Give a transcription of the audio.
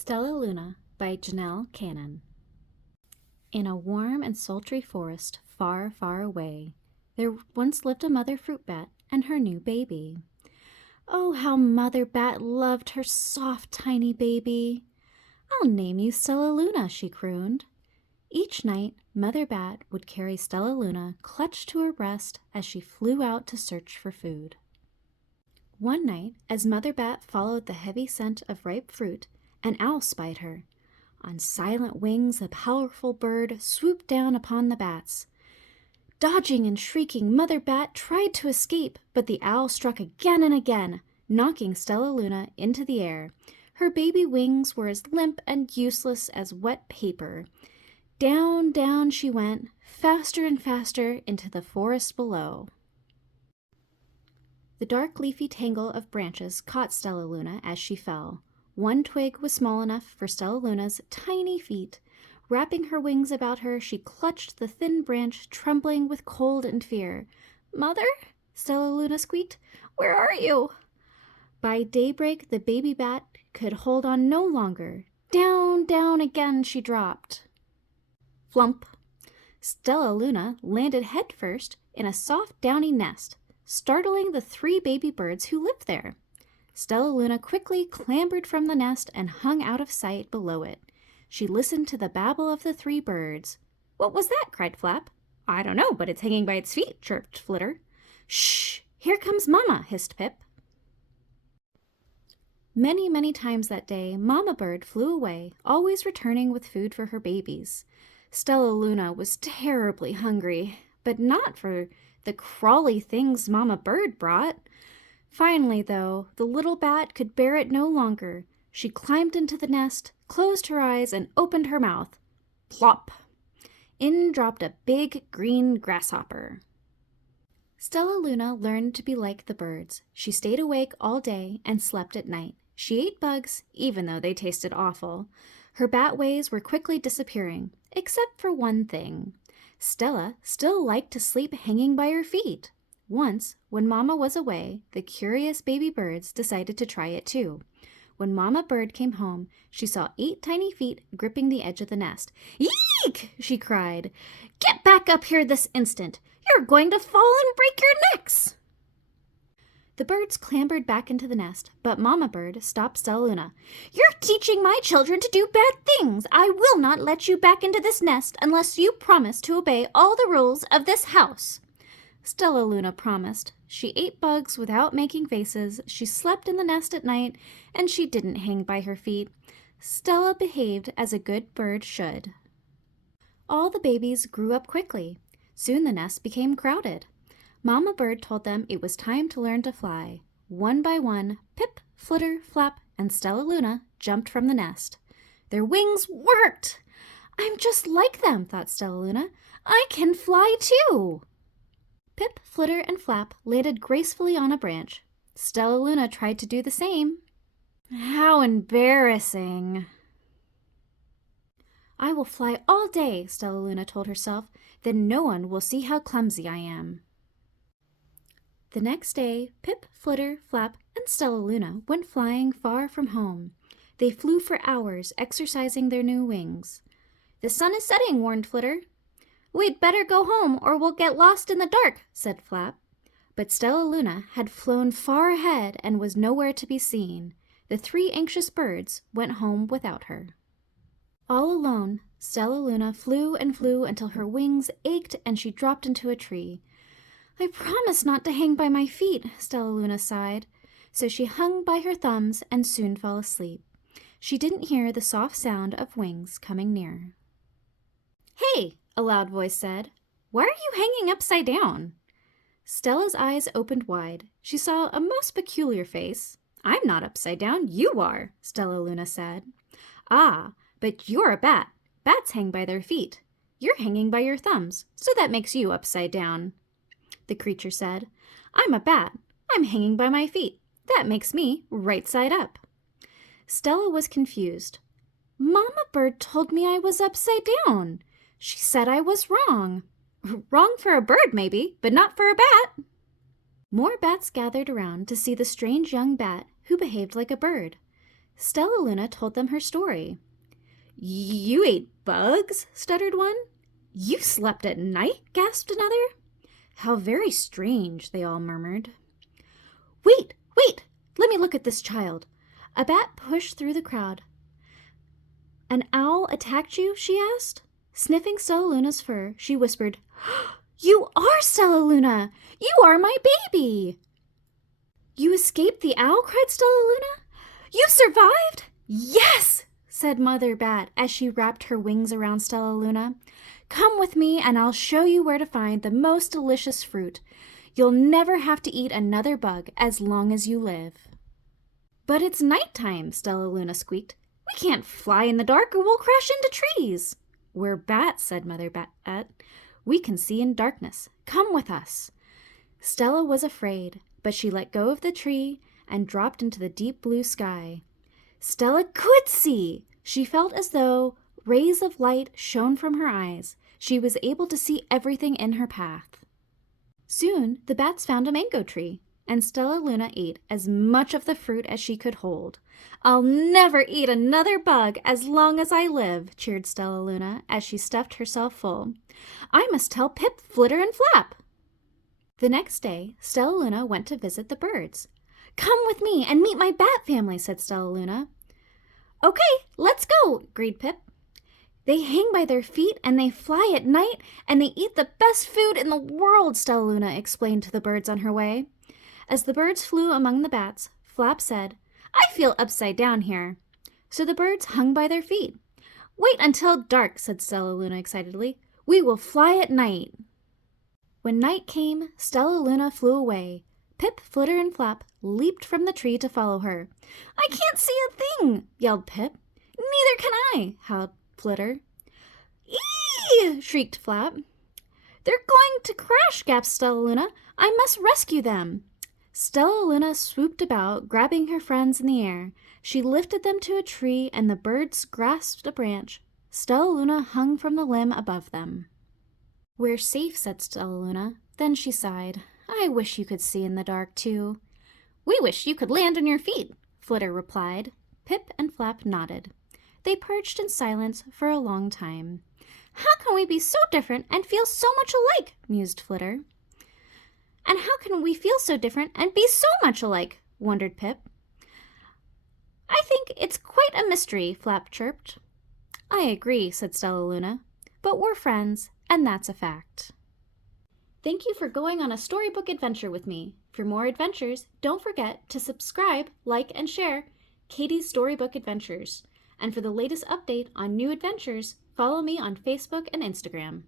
Stellaluna by Janell. In a warm and sultry forest far, far away, there once lived a mother fruit bat and her new baby. Oh, how Mother Bat loved her soft, tiny baby. "I'll name you Stellaluna," she crooned. Each night, Mother Bat would carry Stellaluna clutched to her breast as she flew out to search for food. One night, as Mother Bat followed the heavy scent of ripe fruit, an owl spied her. On silent wings, the powerful bird swooped down upon the bats. Dodging and shrieking, Mother Bat tried to escape, but the owl struck again and again, knocking Stellaluna into the air. Her baby wings were as limp and useless as wet paper. Down, down she went, faster and faster into the forest below. The dark leafy tangle of branches caught Stellaluna as she fell. One twig was small enough for Stellaluna's tiny feet. Wrapping her wings about her, she clutched the thin branch, trembling with cold and fear. "Mother?" Stellaluna squeaked. "Where are you?" By daybreak, the baby bat could hold on no longer. Down, down again she dropped. Flump! Stellaluna landed headfirst in a soft, downy nest, startling the 3 baby birds who lived there. Stellaluna quickly clambered from the nest and hung out of sight below it. She listened to the babble of the 3 birds. "What was that?" cried Flap. "I don't know, but it's hanging by its feet," chirped Flitter. "Shh! Here comes Mama!" hissed Pip. Many, many times that day, Mama Bird flew away, always returning with food for her babies. Stellaluna was terribly hungry, but not for the crawly things Mama Bird brought. Finally, though, the little bat could bear it no longer. She climbed into the nest, closed her eyes, and opened her mouth. Plop! In dropped a big green grasshopper. Stellaluna learned to be like the birds. She stayed awake all day and slept at night. She ate bugs, even though they tasted awful. Her bat ways were quickly disappearing, except for one thing. Stella still liked to sleep hanging by her feet. Once, when Mama was away, the curious baby birds decided to try it too. When Mama Bird came home, she saw 8 tiny feet gripping the edge of the nest. "Eek!" she cried. "Get back up here this instant! You're going to fall and break your necks!" The birds clambered back into the nest, but Mama Bird stopped Stellaluna. "You're teaching my children to do bad things! I will not let you back into this nest unless you promise to obey all the rules of this house." Stellaluna promised. She ate bugs without making faces, she slept in the nest at night, and she didn't hang by her feet. Stella behaved as a good bird should. All the babies grew up quickly. Soon the nest became crowded. Mama Bird told them it was time to learn to fly. One by one, Pip, Flitter, Flap, and Stellaluna jumped from the nest. Their wings worked! "I'm just like them," thought Stellaluna. "I can fly too!" Pip, Flitter, and Flap landed gracefully on a branch. Stellaluna tried to do the same. How embarrassing! "I will fly all day," Stellaluna told herself. "Then no one will see how clumsy I am." The next day, Pip, Flitter, Flap, and Stellaluna went flying far from home. They flew for hours, exercising their new wings. "The sun is setting," warned Flitter. "We'd better go home or we'll get lost in the dark," said Flap. But Stellaluna had flown far ahead and was nowhere to be seen. The 3 anxious birds went home without her. All alone, Stellaluna flew and flew until her wings ached and she dropped into a tree. "I promised not to hang by my feet," Stellaluna sighed. So she hung by her thumbs and soon fell asleep. She didn't hear the soft sound of wings coming near. "Hey!" a loud voice said. "Why are you hanging upside down?" Stella's eyes opened wide. She saw a most peculiar face. "I'm not upside down, you are," Stellaluna said. "Ah, but you're a bat. Bats hang by their feet. You're hanging by your thumbs, so that makes you upside down." The creature said, "I'm a bat. I'm hanging by my feet. That makes me right side up." Stella was confused. "Mama Bird told me I was upside down. She said I was wrong." "Wrong for a bird, maybe, but not for a bat." More bats gathered around to see the strange young bat who behaved like a bird. Stellaluna told them her story. "You ate bugs?" stuttered one. "You slept at night?" gasped another. "How very strange," they all murmured. Wait! Let me look at this child." A bat pushed through the crowd. "An owl attacked you?" she asked. Sniffing Stellaluna's fur, she whispered, "You are Stellaluna! You are my baby!" "You escaped the owl?" cried Stellaluna. "You survived?" "Yes!" said Mother Bat as she wrapped her wings around Stellaluna. "Come with me and I'll show you where to find the most delicious fruit. You'll never have to eat another bug as long as you live." "But it's nighttime," Stellaluna squeaked. "We can't fly in the dark or we'll crash into trees." "We're bats," said Mother Bat. "We can see in darkness. Come with us." Stella was afraid, but she let go of the tree and dropped into the deep blue sky. Stella could see! She felt as though rays of light shone from her eyes. She was able to see everything in her path. Soon the bats found a mango tree, and Stellaluna ate as much of the fruit as she could hold. "I'll never eat another bug as long as I live," cheered Stellaluna as she stuffed herself full. "I must tell Pip, Flitter, and Flap." The next day, Stellaluna went to visit the birds. "Come with me and meet my bat family," said Stellaluna. "Okay, let's go," agreed Pip. "They hang by their feet and they fly at night and they eat the best food in the world," Stellaluna explained to the birds on her way. As the birds flew among the bats, Flap said, "I feel upside down here." So the birds hung by their feet. "Wait until dark," said Stellaluna excitedly. "We will fly at night." When night came, Stellaluna flew away. Pip, Flitter, and Flap leaped from the tree to follow her. "I can't see a thing," yelled Pip. "Neither can I," howled Flitter. "Eee!" shrieked Flap. "They're going to crash," gasped Stellaluna. "I must rescue them." Stellaluna swooped about, grabbing her friends in the air. She lifted them to a tree, and the birds grasped a branch. Stellaluna hung from the limb above them. "We're safe," said Stellaluna. Then she sighed. "I wish you could see in the dark, too." "We wish you could land on your feet," Flitter replied. Pip and Flap nodded. They perched in silence for a long time. "How can we be so different and feel so much alike?" mused Flitter. "And how can we feel so different and be so much alike?" wondered Pip. "I think it's quite a mystery," Flap chirped. "I agree," said Stellaluna. "But we're friends, and that's a fact." Thank you for going on a storybook adventure with me. For more adventures, don't forget to subscribe, like, and share Katie's Storybook Adventures. And for the latest update on new adventures, follow me on Facebook and Instagram.